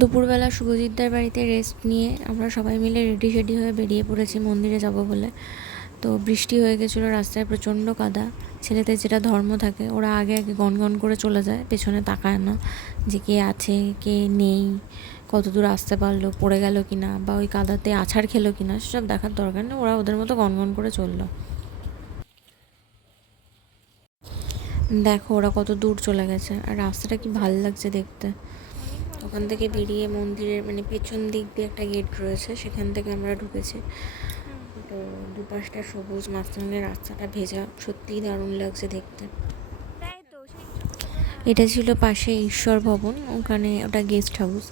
দুপুরবেলা শুভজিৎদার বাড়িতে রেস্ট নিয়ে আমরা সবাই মিলে রেডি হয়ে বেরিয়ে পড়েছি মন্দিরে যাব বলে। তো বৃষ্টি হয়ে গেছিলো, রাস্তায় প্রচণ্ড কাদা। ছেলেদের যেটা ধর্ম থাকে, ওরা আগে আগে গনগন করে চলে যায়, পেছনে তাকায় না যে কে আছে কে নেই, কত দূর আসতে পারলো, পড়ে গেল কি না, বা ওই কাদাতে আছাড় খেলো কি না, সেসব দেখার দরকার নেই। ওরা ওদের মতো গনগন করে চললো। দেখো ওরা কত দূর চলে গেছে, আর রাস্তাটা কি ভাল লাগছে দেখতে। ওখান থেকে বেরিয়ে মন্দিরের পেছন দিক দিয়ে একটা গেট রয়েছে, সেখান থেকে আমরা ঢুকেছি। তো দুপাশটা সবুজ, মাঝখানে রাস্তাটা ভেজা, সত্যিই দারুণ লাগছে দেখতে। এটা ছিল পাশে ঈশ্বর ভবন, ওখানে ওটা গেস্ট হাউস।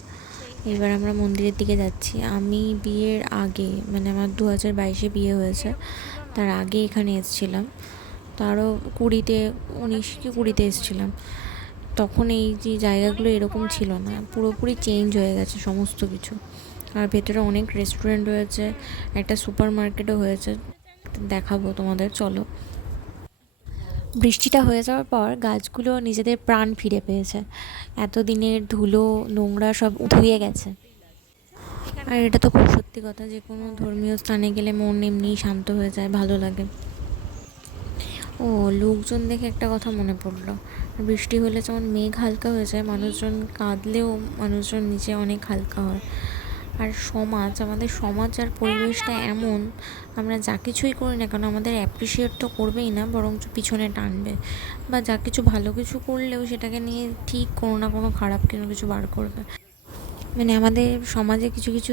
এবার আমরা মন্দিরের দিকে যাচ্ছি। আমি বিয়ের আগে আমার 2022-এ বিয়ে হয়েছে, তার আগে এখানে এসেছিলাম। তারও 19 কি 20 এসেছিলাম। তখন এই যে জায়গাগুলো এরকম ছিল না, পুরোপুরি চেঞ্জ হয়ে গেছে সমস্ত কিছু। আর ভেতরে অনেক রেস্টুরেন্ট রয়েছে, একটা সুপার মার্কেটও হয়েছে, দেখাবো তোমাদের, চলো। বৃষ্টিটা হয়ে যাওয়ার পর গাছগুলো নিজেদের প্রাণ ফিরে পেয়েছে, এতদিনের ধুলো নোংরা সব ধুয়ে গেছে। আর এটা তো খুব সত্যি কথা, যে কোনো ধর্মীয় স্থানে গেলে মন এমনিই শান্ত হয়ে যায়, ভালো লাগে। ও লোকজন দেখে একটা কথা মনে পড়লো, বৃষ্টি হলে যেমন মেঘ হালকা হয়ে যায়, মানুষজন কাঁদলেও মানুষজন নিচে অনেক হালকা হয়। আর আমাদের সমাজ আর পরিবেশটা এমন, আমরা যা কিছুই করি না কেন আমাদের অ্যাপ্রিসিয়েট তো করবেই না, বরং পিছনে টানবে। বা যা কিছু ভালো কিছু করলেও সেটাকে নিয়ে ঠিক কোনো না কোনো খারাপ কিছু বার করবে। আমাদের সমাজে কিছু কিছু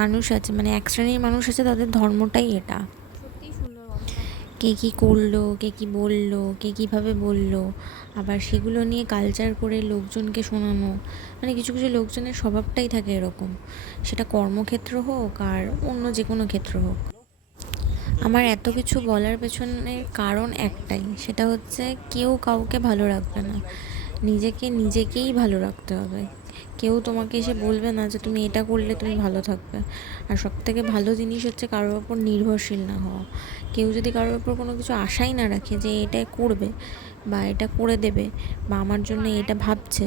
মানুষ আছে, এক শ্রেণীর মানুষ আছে, তাদের ধর্মটাই এটা। কে কী করলো, কে কী বললো, কে কীভাবে বললো, আবার সেগুলো নিয়ে কালচার করে লোকজনকে শোনানো। কিছু কিছু লোকজনের স্বভাবটাই থাকে এরকম, সেটা কর্মক্ষেত্র হোক আর অন্য যে কোনো ক্ষেত্র হোক। আমার এত কিছু বলার পেছনের কারণ একটাই, সেটা হচ্ছে কেউ কাউকে ভালো রাখবে না, নিজেকেই ভালো রাখতে হবে। কেউ তোমাকে এসে বলবে না যে তুমি এটা করলে তুমি ভালো থাকবে। আর সবথেকে ভালো জিনিস হচ্ছে কারোর ওপর নির্ভরশীল না হওয়া। কেউ যদি কারোর ওপর কোনো কিছু আশাই না রাখে যে এটা করবে বা এটা করে দেবে বা আমার জন্য এটা ভাবছে,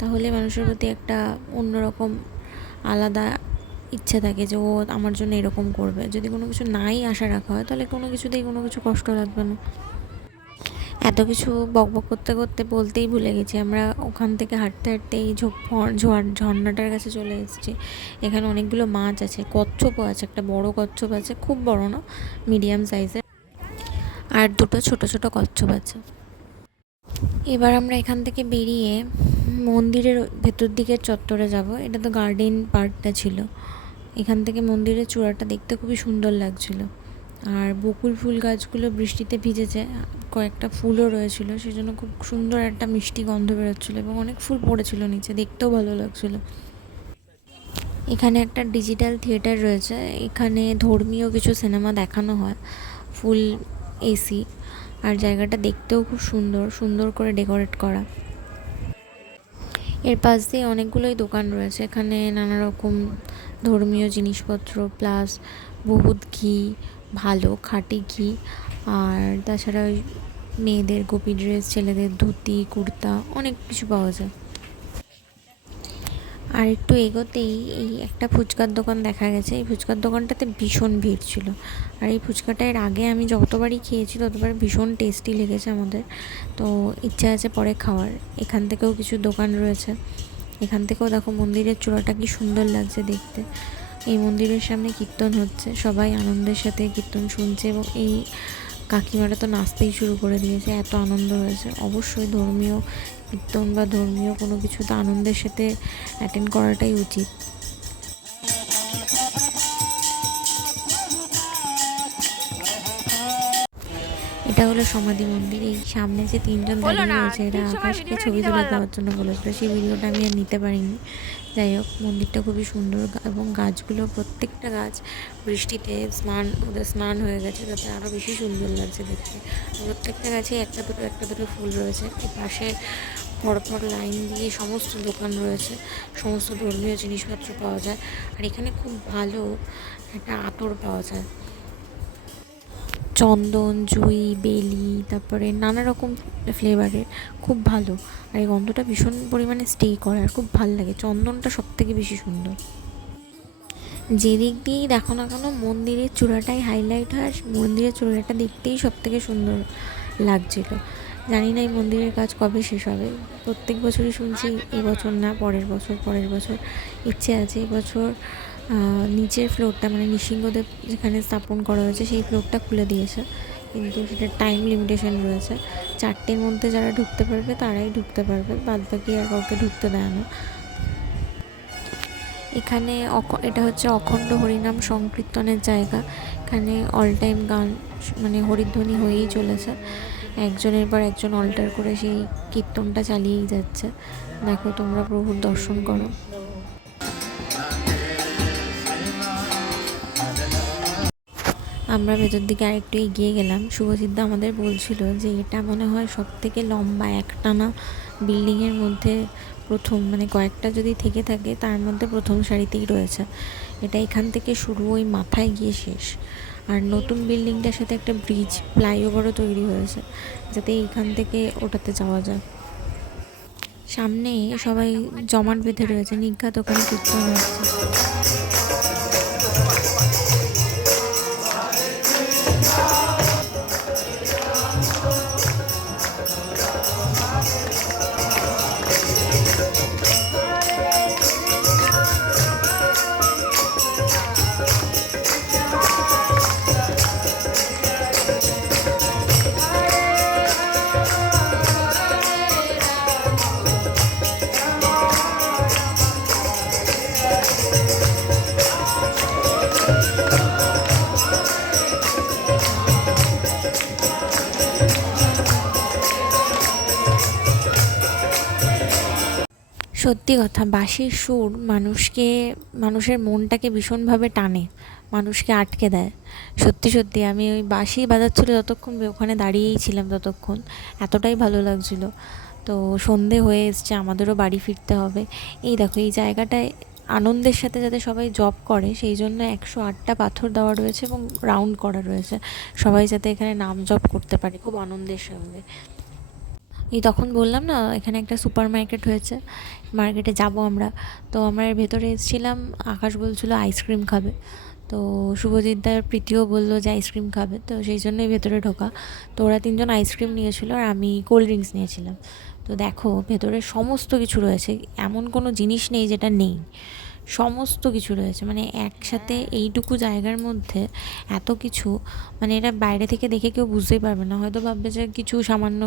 তাহলে মানুষের প্রতি একটা অন্যরকম আলাদা ইচ্ছে থাকে যে ও আমার জন্য এরকম করবে। যদি কোনো কিছু নাই আশা রাখা হয়, তাহলে কোনো কিছুতেই কোনো কিছু কষ্ট লাগবে না। এত কিছু বকবক করতে করতে বলতেই ভুলে গেছি, আমরা ওখান থেকে হাঁটতে হাঁটতে এই ঝর্ণাটার কাছে চলে এসেছি। এখানে অনেকগুলো মাছ আছে, কচ্ছপও আছে, একটা বড় কচ্ছপ আছে, খুব বড় না, মিডিয়াম সাইজের, আর দুটো ছোট ছোট কচ্ছপ আছে। এবার আমরা এখান থেকে বেরিয়ে মন্দিরের ভেতর দিকের চত্বরে যাব। এটা তো গার্ডেন পার্কটা ছিল। এখান থেকে মন্দিরের চূড়াটা দেখতে খুবই সুন্দর লাগছিল। আর বকুল ফুল গাছগুলো বৃষ্টিতে ভিজেছে, কয়েকটা ফুলও রয়েছিল, সেজন্য খুব সুন্দর একটা মিষ্টি গন্ধ বেরোচ্ছিলো, এবং অনেক ফুল পড়েছিল নিচে, দেখতেও ভালো লাগছিলো। এখানে একটা ডিজিটাল থিয়েটার রয়েছে, এখানে ধর্মীয় কিছু সিনেমা দেখানো হয়, ফুল এসি। আর জায়গাটা দেখতেও খুব সুন্দর সুন্দর করে ডেকোরেট করা। এর পাশ দিয়ে অনেকগুলোই দোকান রয়েছে, এখানে নানা রকম ধর্মীয় জিনিসপত্র, প্লাস বহুত ঘি, ভালো খাঁটি ঘি, আর তাছাড়া ওই মেয়েদের গোপী ড্রেস, ছেলেদের ধুতি কুর্তা, অনেক কিছু পাওয়া যায়। আর একটু এগোতেই এই একটা ফুচকার দোকান দেখা গেছে। এই ফুচকার দোকানটাতে ভীষণ ভিড় ছিল, আর এই ফুচকাটা এর আগে আমি যতবারই খেয়েছি ততবার ভীষণ টেস্টি লেগেছে আমাদের। তো ইচ্ছা আছে পরে খাওয়ার। এখান থেকেও কিছু দোকান রয়েছে, এখান থেকেও দেখো মন্দিরের চূড়াটা কি সুন্দর লাগছে দেখতে। এই মন্দিরের সামনে কীর্তন হচ্ছে, সবাই আনন্দের সাথে কীর্তন শুনছে, এবং এই কাকিমারা তো নাচতেই শুরু করে দিয়েছে, এত আনন্দ হয়েছে। অবশ্যই ধর্মীয় কীর্তন বা ধর্মীয় কোনো কিছু তো আনন্দের সাথে অ্যাটেন্ড করাটাই উচিত। এটা হলো সমাধি মন্দির। এই সামনে যে তিনজন দাঁড়িয়ে রয়েছে, এরা আকাশকে ছবি তুলে দেওয়ার জন্য বলেছিল, সেই ভিডিওটা আমি আর নিতে পারিনি। যাই হোক, মন্দিরটা খুবই সুন্দর, এবং গাছগুলো, প্রত্যেকটা গাছ বৃষ্টিতে ওদের স্নান হয়ে গেছে, যাতে আরও বেশি সুন্দর লাগছে দেখতে। প্রত্যেকটা গাছে একটা দুটো ফুল রয়েছে। এই পাশে পরপর লাইন দিয়ে সমস্ত দোকান রয়েছে, সমস্ত ধর্মীয় জিনিসপত্র পাওয়া যায়। আর এখানে খুব ভালো একটা আতর পাওয়া যায়। চন্দন, জুঁই, বেলি, তারপরে নানা রকম ফ্লেভারের, খুব ভালো। আর এই গন্ধটা ভীষণ পরিমাণে স্টে করে আর খুব ভালো লাগে। চন্দনটা সব থেকে বেশি সুন্দর। যেদিক দিয়েই দেখো না কেন মন্দিরের চূড়াটাই হাইলাইট হয়, আর মন্দিরের চূড়াটা দেখতেই সব থেকে সুন্দর লাগছিল। জানি না এই মন্দিরের কাজ কবে শেষ হবে। প্রত্যেক বছরই শুনছি এবছর না, পরের বছর, পরের বছর। ইচ্ছে আছে এবছর নিচের ফ্লোরটা, মানে নৃসিংহদেব যেখানে স্থাপন করা হয়েছে সেই ফ্লোরটা খুলে দিয়েছে, কিন্তু সেটার টাইম লিমিটেশন রয়েছে। 4টের মধ্যে যারা ঢুকতে পারবে তারাই ঢুকতে পারবে, বাদবাকি আর কাউকে ঢুকতে দেয় না। এখানে এটা হচ্ছে অখণ্ড হরিনাম সংকীর্তনের জায়গা। এখানে অল টাইম গান, মানে হরিধ্বনি হয়েই চলেছে। একজনের পর একজন অল্টার করে সেই কীর্তনটা চালিয়েই যাচ্ছে। দেখো তোমরা প্রভুর দর্শন করো। আমরা ভেতর দিকে আরেকটু এগিয়ে গেলাম। শুভজিৎদা আমাদের বলছিল যে এটা মনে হয় সব থেকে লম্বা একটানা বিল্ডিংয়ের মধ্যে প্রথম, মানে কয়েকটা যদি থেকে থাকে তার মধ্যে প্রথম সারিতেই রয়েছে। এটা এখান থেকে শুরু, ওই মাথায় গিয়ে শেষ। আর নতুন বিল্ডিংটার সাথে একটা ব্রিজ, ফ্লাইওভারও তৈরি হয়েছে, যাতে এইখান থেকে ওটাতে যাওয়া যায়। সামনে সবাই জমাট বেঁধে রয়েছে, নিঘাত ওখানে কীর্তন হচ্ছে। সত্যি কথা, বাঁশির সুর মানুষের মনটাকে ভীষণভাবে টানে, মানুষকে আটকে দেয়। সত্যি সত্যি আমি ওই বাঁশি বাজাচ্ছিল যতক্ষণ ওখানে দাঁড়িয়েই ছিলাম ততক্ষণ, এতটাই ভালো লাগছিল। তো সন্ধে হয়ে এসছে, আমাদেরও বাড়ি ফিরতে হবে। এই দেখো এই জায়গাটায় আনন্দের সাথে যাতে সবাই জব করে সেই জন্য 108টা পাথর দেওয়া রয়েছে এবং রাউন্ড করা রয়েছে, সবাই যাতে এখানে নাম জপ করতে পারে খুব আনন্দের সঙ্গে। এই তখন বললাম না এখানে একটা সুপার মার্কেট হয়েছে, মার্কেটে যাব আমরা। তো আমরা ভেতরে এসেছিলাম, আকাশ বলছিল আইসক্রিম খাবে, তো শুভজিৎদার প্রীতিও বললো যে আইসক্রিম খাবে, তো সেই জন্যই ভেতরে ঢোকা। তো ওরা 3জন আইসক্রিম নিয়েছিল আর আমি কোল্ড ড্রিঙ্কস নিয়েছিলাম। তো দেখো ভেতরে সমস্ত কিছু রয়েছে, এমন কোনো জিনিস নেই যেটা নেই, সমস্ত কিছু রয়েছে। মানে একসাথে এইটুকু জায়গার মধ্যে এত কিছু, মানে এটা বাইরে থেকে দেখে কেউ বুঝতেই পারবে না, হয়তো ভাববে যে কিছু সামান্য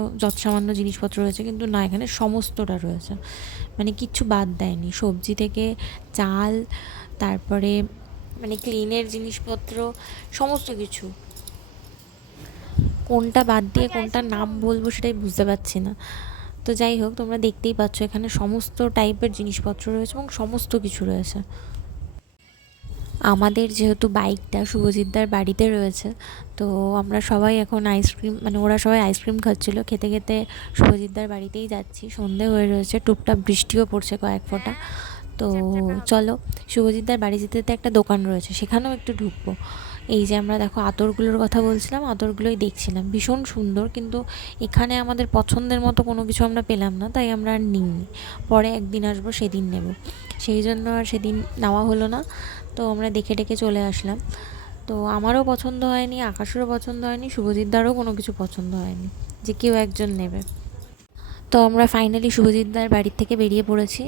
সামান্য জিনিসপত্র রয়েছে, কিন্তু না, এখানে সমস্তটা রয়েছে, মানে কিচ্ছু বাদ দেয়নি। সবজি থেকে চাল, তারপরে মানে ক্লিনের জিনিসপত্র, সমস্ত কিছু। কোনটা বাদ দিয়ে কোনটা নাম বলবো সেটাই বুঝতে পারছি না। তো যাই হোক, তোমরা দেখতেই পাচ্ছ এখানে সমস্ত টাইপের জিনিসপত্র রয়েছে এবং সমস্ত কিছু রয়েছে। আমাদের যেহেতু বাইকটা শুভজিৎদার বাড়িতে রয়েছে, তো আমরা সবাই এখন আইসক্রিম, মানে ওরা সবাই আইসক্রিম খাচ্ছিলো, খেতে খেতে শুভজিৎদার বাড়িতেই যাচ্ছি। সন্ধে হয়ে রয়েছে, টুপটাপ বৃষ্টিও পড়ছে কয়েক ফোঁটা। তো চলো, শুভজিৎদার বাড়ি যেতে যেতে একটা দোকান রয়েছে, সেখানেও একটু ঢুকবো। এই যে আমরা দেখো আতরগুলোর কথা বলছিলাম, আতরগুলোই দেখছিলাম, ভীষণ সুন্দর, কিন্তু এখানে আমাদের পছন্দের মতো কোনো কিছু আমরা পেলাম না, তাই আমরা আর নিইনি। পরে একদিন আসবো, সেদিন নেব, সেই জন্য আর সেদিন নেওয়া হলো না। তো আমরা দেখে ডেকে চলে আসলাম। তো আমারও পছন্দ হয়নি, আকাশেরও পছন্দ হয়নি, শুভজিৎদারও কোনো কিছু পছন্দ হয়নি যে কেউ একজন নেবে। তো আমরা ফাইনালি শুভজিৎদার বাড়ির থেকে বেরিয়ে পড়েছি,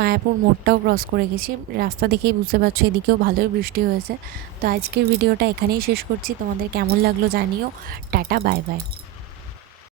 মায়াপুর মোড়টাও ক্রস করে গেছি। রাস্তা দেখেই বুঝতে পারছো এদিকেও ভালোই বৃষ্টি হয়েছে। তো আজকের ভিডিওটা এখানেই শেষ করছি, তোমাদের কেমন লাগলো জানিও। Tata, bye bye.